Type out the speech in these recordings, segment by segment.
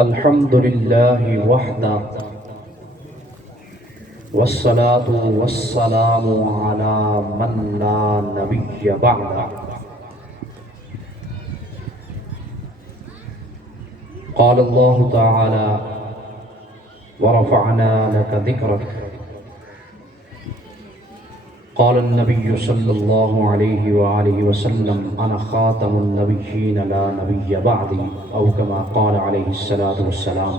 الحمد لله وحده والصلاة والسلام على من لا نبي بعده قال الله تعالى ورفعنا لك ذكرك قال النبي صلى الله عليه وآله وسلم أنا خاتم النبيين لا نبي بعدي أو كما قال عليه الصلاة والسلام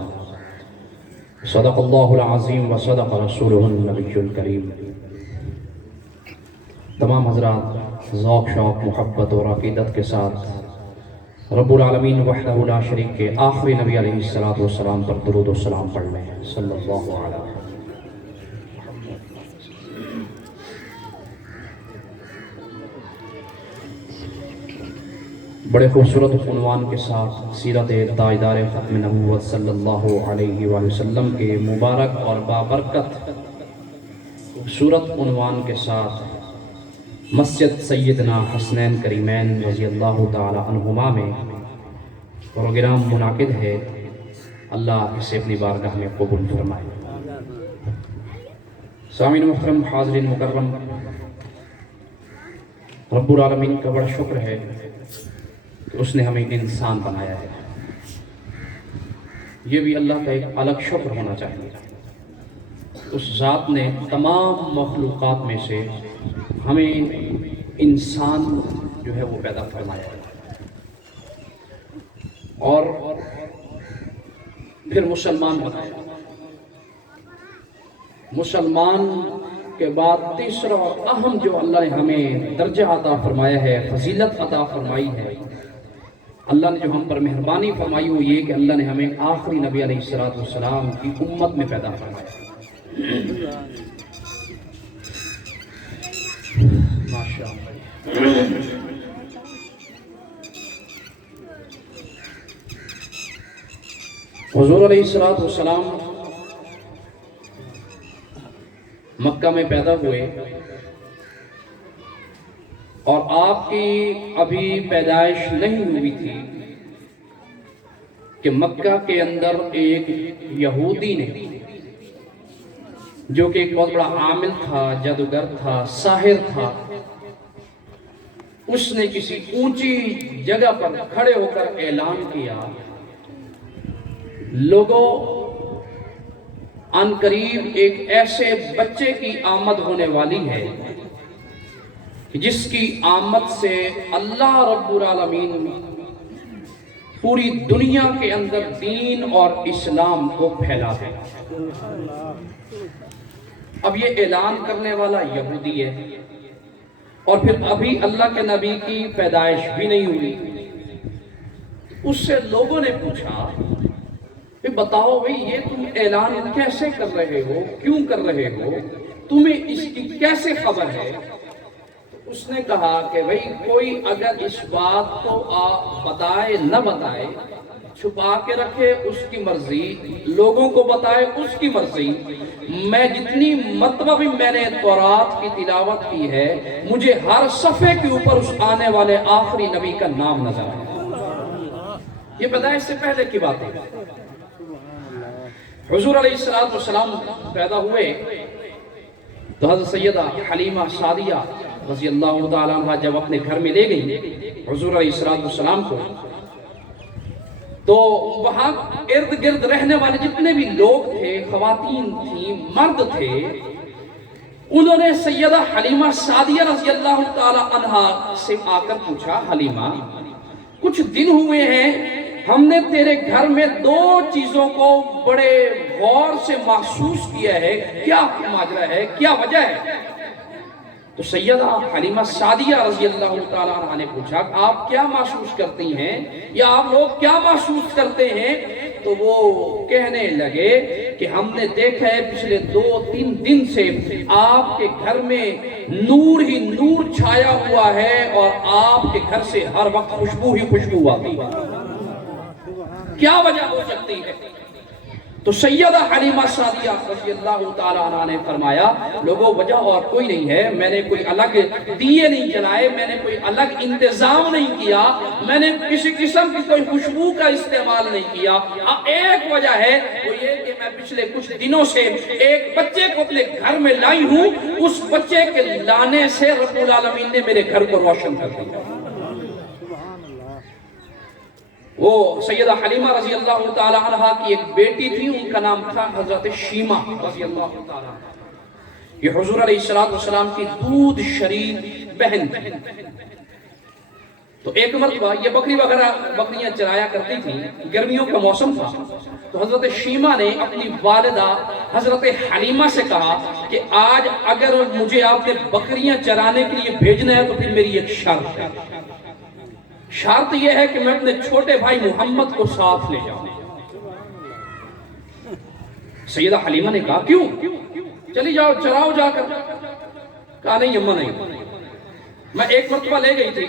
صدق الله العظيم وصدق رسوله النبي الكريم۔ تمام حضرات ذوق شوق محبت اور عقیدت کے ساتھ رب العالمین وحدہ لا شریک کے آخری نبی علیہ الصلوۃ والسلام پر درود و سلام پڑھ لیں صلی اللہ علیہ وسلم۔ بڑے خوبصورت عنوان کے ساتھ سیرت تاجدار ختم نبوت صلی اللہ علیہ وآلہ وسلم کے مبارک اور بابرکت خوبصورت عنوان کے ساتھ مسجد سیدنا حسنین کریمین رضی اللہ تعالی عنہما میں پروگرام منعقد ہے۔ اللہ اسے اپنی بارگاہ میں قبول فرمائے۔ سامعین محترم، حاضرین مکرم، رب العالمین کا بڑا شکر ہے کہ اس نے ہمیں انسان بنایا ہے۔ یہ بھی اللہ کا ایک الگ شکر ہونا چاہیے۔ اس ذات نے تمام مخلوقات میں سے ہمیں انسان جو ہے وہ پیدا فرمایا ہے اور پھر مسلمان بنایا۔ مسلمان کے بعد تیسرا اور اہم جو اللہ نے ہمیں درجہ عطا فرمایا ہے، فضیلت عطا فرمائی ہے، اللہ نے جو ہم پر مہربانی فرمائی وہ یہ کہ اللہ نے ہمیں آخری نبی علیہ الصلوۃ والسلام کی امت میں پیدا فرمایا۔ حضور علیہ الصلوۃ والسلام مکہ میں پیدا ہوئے اور آپ کی ابھی پیدائش نہیں ہوئی تھی کہ مکہ کے اندر ایک یہودی نے، جو کہ ایک بہت بڑا عامل تھا، جادوگر تھا، ساحر تھا، اس نے کسی اونچی جگہ پر کھڑے ہو کر اعلان کیا، لوگوں ان قریب ایک ایسے بچے کی آمد ہونے والی ہے جس کی آمد سے اللہ رب العالمین پوری دنیا کے اندر دین اور اسلام کو پھیلا ہے۔ اب یہ اعلان کرنے والا یہودی ہے اور پھر ابھی اللہ کے نبی کی پیدائش بھی نہیں ہوئی۔ اس سے لوگوں نے پوچھا کہ بتاؤ بھئی یہ تم اعلان کیسے کر رہے ہو، کیوں کر رہے ہو، تمہیں اس کی کیسے خبر ہے؟ اس نے کہا کہ بھئی کوئی اگر اس بات کو بتائے نہ بتائے، چھپا کے رکھے اس کی مرضی، لوگوں کو بتائے اس کی مرضی، میں جتنی مرتبہ بھی میں نے تورات کی تلاوت کی ہے مجھے ہر صفحے کے اوپر اس آنے والے آخری نبی کا نام نظر آیا۔ یہ پیدائش سے پہلے کی بات ہے۔ حضور علیہ السلام پیدا ہوئے تو حضرت سیدہ حلیمہ سعدیہ رضی اللہ تعالیٰ عنہ جب اپنے گھر میں لے گئی حضور علیہ السلام کو، تو وہاں ارد گرد رہنے والے جتنے بھی لوگ تھے، خواتین تھیں، مرد تھے، انہوں نے سیدہ حلیمہ سعدیہ رضی اللہ تعالیٰ عنہ سے آ کر پوچھا، حلیمہ کچھ دن ہوئے ہیں ہم نے تیرے گھر میں دو چیزوں کو بڑے غور سے محسوس کیا ہے، کیا ماجرا ہے، کیا وجہ ہے؟ تو سیدہ حلیمہ سعدیہ رضی اللہ تعالیٰ عنہ نے پوچھا آپ کیا محسوس کرتی ہیں یا آپ لوگ کیا محسوس کرتے ہیں؟ تو وہ کہنے لگے کہ ہم نے دیکھا ہے پچھلے 2-3 دن سے آپ کے گھر میں نور ہی نور چھایا ہوا ہے اور آپ کے گھر سے ہر وقت خوشبو ہی خوشبو آتی ہے، کیا وجہ ہو سکتی ہے؟ تو سیدہ حلیمہ سعدیہ رضی اللہ تعالیٰ عنہ نے فرمایا لوگوں وجہ اور کوئی نہیں ہے، میں نے کوئی الگ دیے نہیں جلائے، میں نے کوئی الگ انتظام نہیں کیا، میں نے کسی قسم کی کوئی خوشبو کا استعمال نہیں کیا۔ ایک وجہ ہے وہ یہ کہ میں پچھلے کچھ دنوں سے ایک بچے کو اپنے گھر میں لائی ہوں، اس بچے کے لانے سے رب العالمین نے میرے گھر کو روشن کر دیا۔ وہ سیدہ حلیمہ رضی اللہ تعالیٰ عنہ کی ایک بیٹی تھی، ان کا نام تھا حضرت شیمہ رضی اللہ تعالیٰ عنہ۔ یہ حضور علیہ السلام کی دودھ شریف بہن تھی۔ تو ایک مرتبہ یہ بکری وغیرہ بکریاں چرایا کرتی تھیں، گرمیوں کا موسم تھا، تو حضرت شیمہ نے اپنی والدہ حضرت حلیمہ سے کہا کہ آج اگر مجھے آپ کے بکریاں چرانے کے لیے بھیجنا ہے تو پھر میری ایک شرط ہے۔ شرط یہ ہے کہ میں اپنے چھوٹے بھائی محمد کو ساتھ لے جاؤں۔ سیدہ حلیمہ نے کہا کیوں؟ چلی جاؤ چراؤ جا کر۔ کہا نہیں اماں نہیں، میں ایک مرتبہ لے گئی تھی،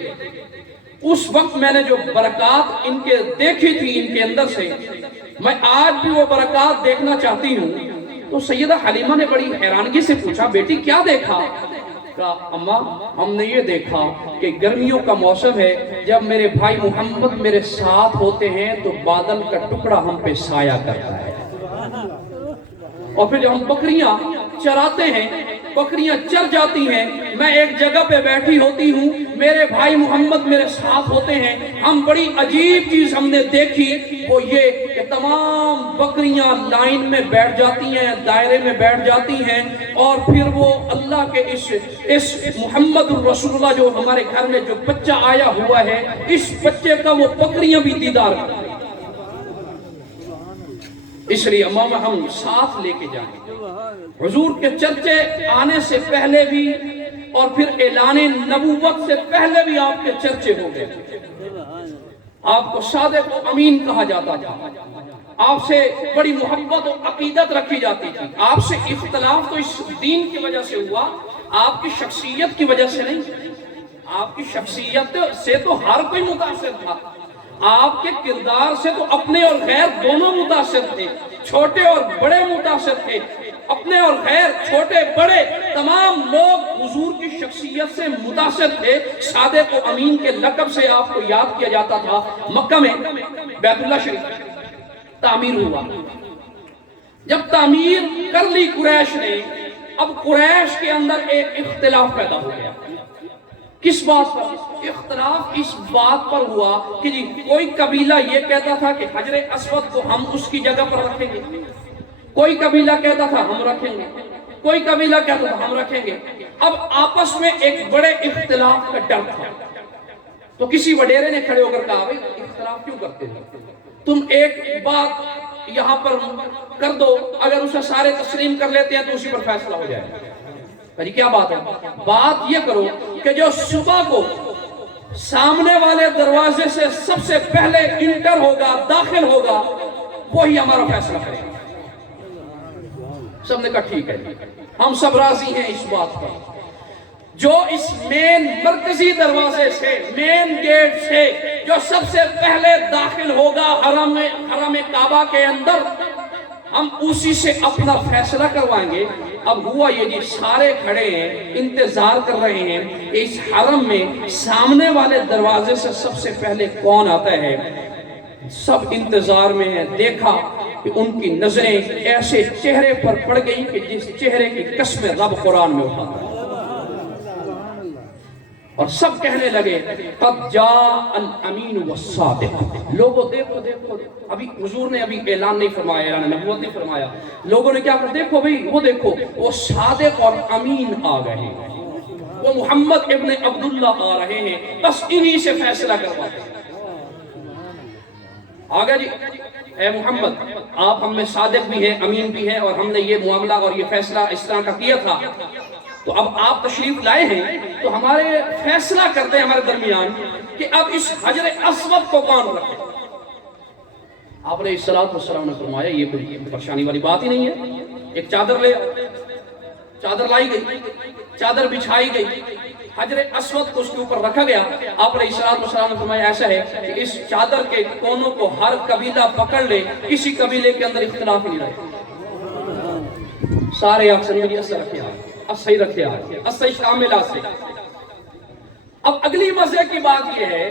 اس وقت میں نے جو برکات ان کے دیکھی تھی ان کے اندر سے، میں آج بھی وہ برکات دیکھنا چاہتی ہوں۔ تو سیدہ حلیمہ نے بڑی حیرانگی سے پوچھا بیٹی کیا دیکھا؟ کہا اماں ہم نے یہ دیکھا کہ گرمیوں کا موسم ہے، جب میرے بھائی محمد میرے ساتھ ہوتے ہیں تو بادل کا ٹکڑا ہم پہ سایہ کرتا ہے، اور پھر جب ہم بکریاں چراتے ہیں، بکریاں چر جاتی ہیں، میں ایک جگہ پہ بیٹھی ہوتی ہوں، میرے بھائی محمد میرے ساتھ ہوتے ہیں، ہم بڑی عجیب چیز ہم نے دیکھی، وہ یہ کہ تمام بکریاں لائن میں بیٹھ جاتی ہیں، دائرے میں بیٹھ جاتی ہیں، اور پھر وہ اللہ کے اس محمد الرسول اللہ جو ہمارے گھر میں جو بچہ آیا ہوا ہے، اس بچے کا وہ بکریاں بھی دیدار کرتی ہیں۔ اس لیے امام ہم ساتھ لے کے جائیں۔ حضور کے چرچے آنے سے پہلے بھی اور پھر اعلان نبوت سے پہلے بھی آپ کے چرچے ہو گئے۔ آپ کو صادق و امین کہا جاتا تھا، آپ سے بڑی محبت و عقیدت رکھی جاتی تھی۔ آپ سے اختلاف تو اس دین کی وجہ سے ہوا، آپ کی شخصیت کی وجہ سے نہیں۔ آپ کی شخصیت سے تو ہر کوئی متاثر تھا، آپ کے کردار سے تو اپنے اور غیر دونوں متاثر تھے، چھوٹے اور بڑے متاثر تھے، اپنے اور غیر چھوٹے بڑے تمام لوگ حضور کی شخصیت سے متاثر تھے۔ صادق و امین کے لقب سے آپ کو یاد کیا جاتا تھا۔ مکہ میں بیت اللہ شریف تعمیر ہوا، جب تعمیر کر لی قریش نے، اب قریش کے اندر ایک اختلاف پیدا ہو گیا۔ کس بات پر؟ اختلاف اس بات پر ہوا کہ جی کوئی قبیلہ یہ کہتا تھا کہ حجر اسود کو ہم اس کی جگہ پر رکھیں گے، کوئی قبیلہ کہتا تھا ہم رکھیں گے، کوئی قبیلہ کہتا تھا ہم رکھیں گے۔ اب آپس میں ایک بڑے اختلاف کا ڈر تھا، تو کسی وڈیرے نے کھڑے ہو کر کہا بھئی اختلاف کیوں کرتے ہو؟ تم ایک بات یہاں پر کر دو، اگر اسے سارے تسلیم کر لیتے ہیں تو اسی پر فیصلہ ہو جائے۔ جی کیا بات ہے؟ بات یہ کرو کہ جو صبح کو سامنے والے دروازے سے سب سے پہلے انٹر ہوگا، داخل ہوگا، وہی ہمارا فیصلہ کرے گا۔ سب نے کہا ٹھیک ہے، ہم سب راضی ہیں اس بات پر۔ جو اس مین مرکزی دروازے سے، مین گیٹ سے جو سب سے پہلے داخل ہوگا حرم کعبہ کے اندر، ہم اسی سے اپنا فیصلہ کروائیں گے۔ اب ہوا یہ جی سارے کھڑے ہیں، انتظار کر رہے ہیں اس حرم میں سامنے والے دروازے سے سب سے پہلے کون آتا ہے۔ سب انتظار میں ہیں۔ دیکھا کہ ان کی نظریں ایسے چہرے پر پڑ گئی کہ جس چہرے کی قسم رب قرآن میں اٹھاتا ہے، اور سب کہنے لگے قد جاء الامین والصادق۔ لوگوں دیکھو دیکھو، ابھی حضور نے ابھی اعلان نہیں فرمایا، اعلان نبوت نہیں فرمایا، لوگوں نے کیا کہا دیکھو بھئی وہ دیکھو وہ صادق اور امین آ گئے ہیں، وہ محمد ابن عبداللہ آ رہے ہیں، بس انہی سے فیصلہ کرواتے ہیں۔ آگے جی اے محمد آپ ہم میں صادق بھی ہیں، امین بھی ہیں، اور ہم نے یہ معاملہ اور یہ فیصلہ اس طرح کا کیا تھا، تو اب آپ تشریف لائے ہیں تو ہمارے فیصلہ کرتے ہیں ہمارے درمیان کہ اب اس حجر اسود کو کون رکھے۔ آپ علیہ السلام نے فرمایا یہ کوئی پریشانی والی بات ہی نہیں ہے، ایک چادر لے، چادر لائی گئی، چادر بچھائی گئی، حجر اسود کو اس کے اوپر رکھا گیا. آپ علیہ السلام نے فرمایا ایسا ہے کہ اس چادر کے کونوں کو ہر قبیلہ پکڑ لے, کسی قبیلے کے اندر اختلاف نہیں رہے, سارے اکثر میری اثر رکھے آپ صحیح رکھے آپ صحیح شامل سے. اب اگلی مزے کی بات یہ ہے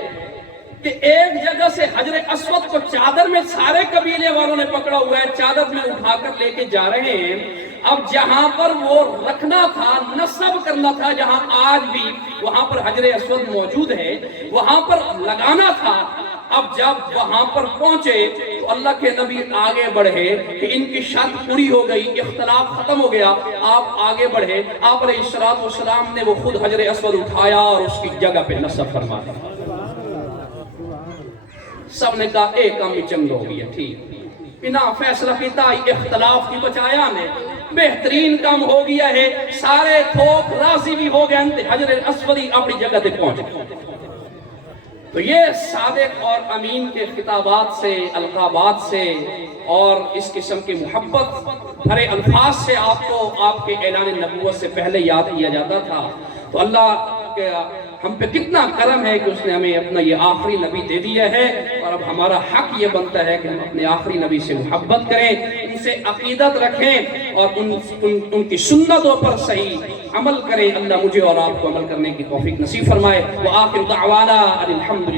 کہ ایک جگہ سے حجر اسود کو چادر میں سارے قبیلے والوں نے پکڑا ہوا ہے, چادر میں اٹھا کر لے کے جا رہے ہیں. اب جہاں پر وہ رکھنا تھا, نصب کرنا تھا, جہاں آج بھی وہاں پر حجر اسود موجود ہے, وہاں پر لگانا تھا. اب جب وہاں پر پہنچے تو اللہ کے نبی آگے بڑھے کہ ان کی شرط پوری ہو گئی, اختلاف ختم ہو گیا, آپ آگے بڑھے. آپ علیہ السلام نے وہ خود حجر اسود اٹھایا اور اس کی جگہ پہ نصب فرما دیا. سب نے کہا ایک کام ہی چنگ ہو گیا, ٹھیک بنا فیصلہ کیتا اختلاف کی بچایا نے, بہترین کام ہو گیا ہے, سارے تھوک راضی بھی ہو گئے, حجر اسود اپنی جگہ تے پہنچ گئے. تو یہ صادق اور امین کے خطابات سے, القابات سے اور اس قسم کی محبت بھرے الفاظ سے آپ کو آپ کے اعلان نبوت سے پہلے یاد کیا جاتا تھا. تو اللہ کے ہم پہ کتنا کرم ہے کہ اس نے ہمیں اپنا یہ آخری نبی دے دیا ہے, اور اب ہمارا حق یہ بنتا ہے کہ ہم اپنے آخری نبی سے محبت کریں, ان سے عقیدت رکھیں اور ان کی سنتوں پر صحیح عمل کریں. اللہ مجھے اور آپ کو عمل کرنے کی توفیق نصیب فرمائے. وآخر دعوانا الحمدللہ.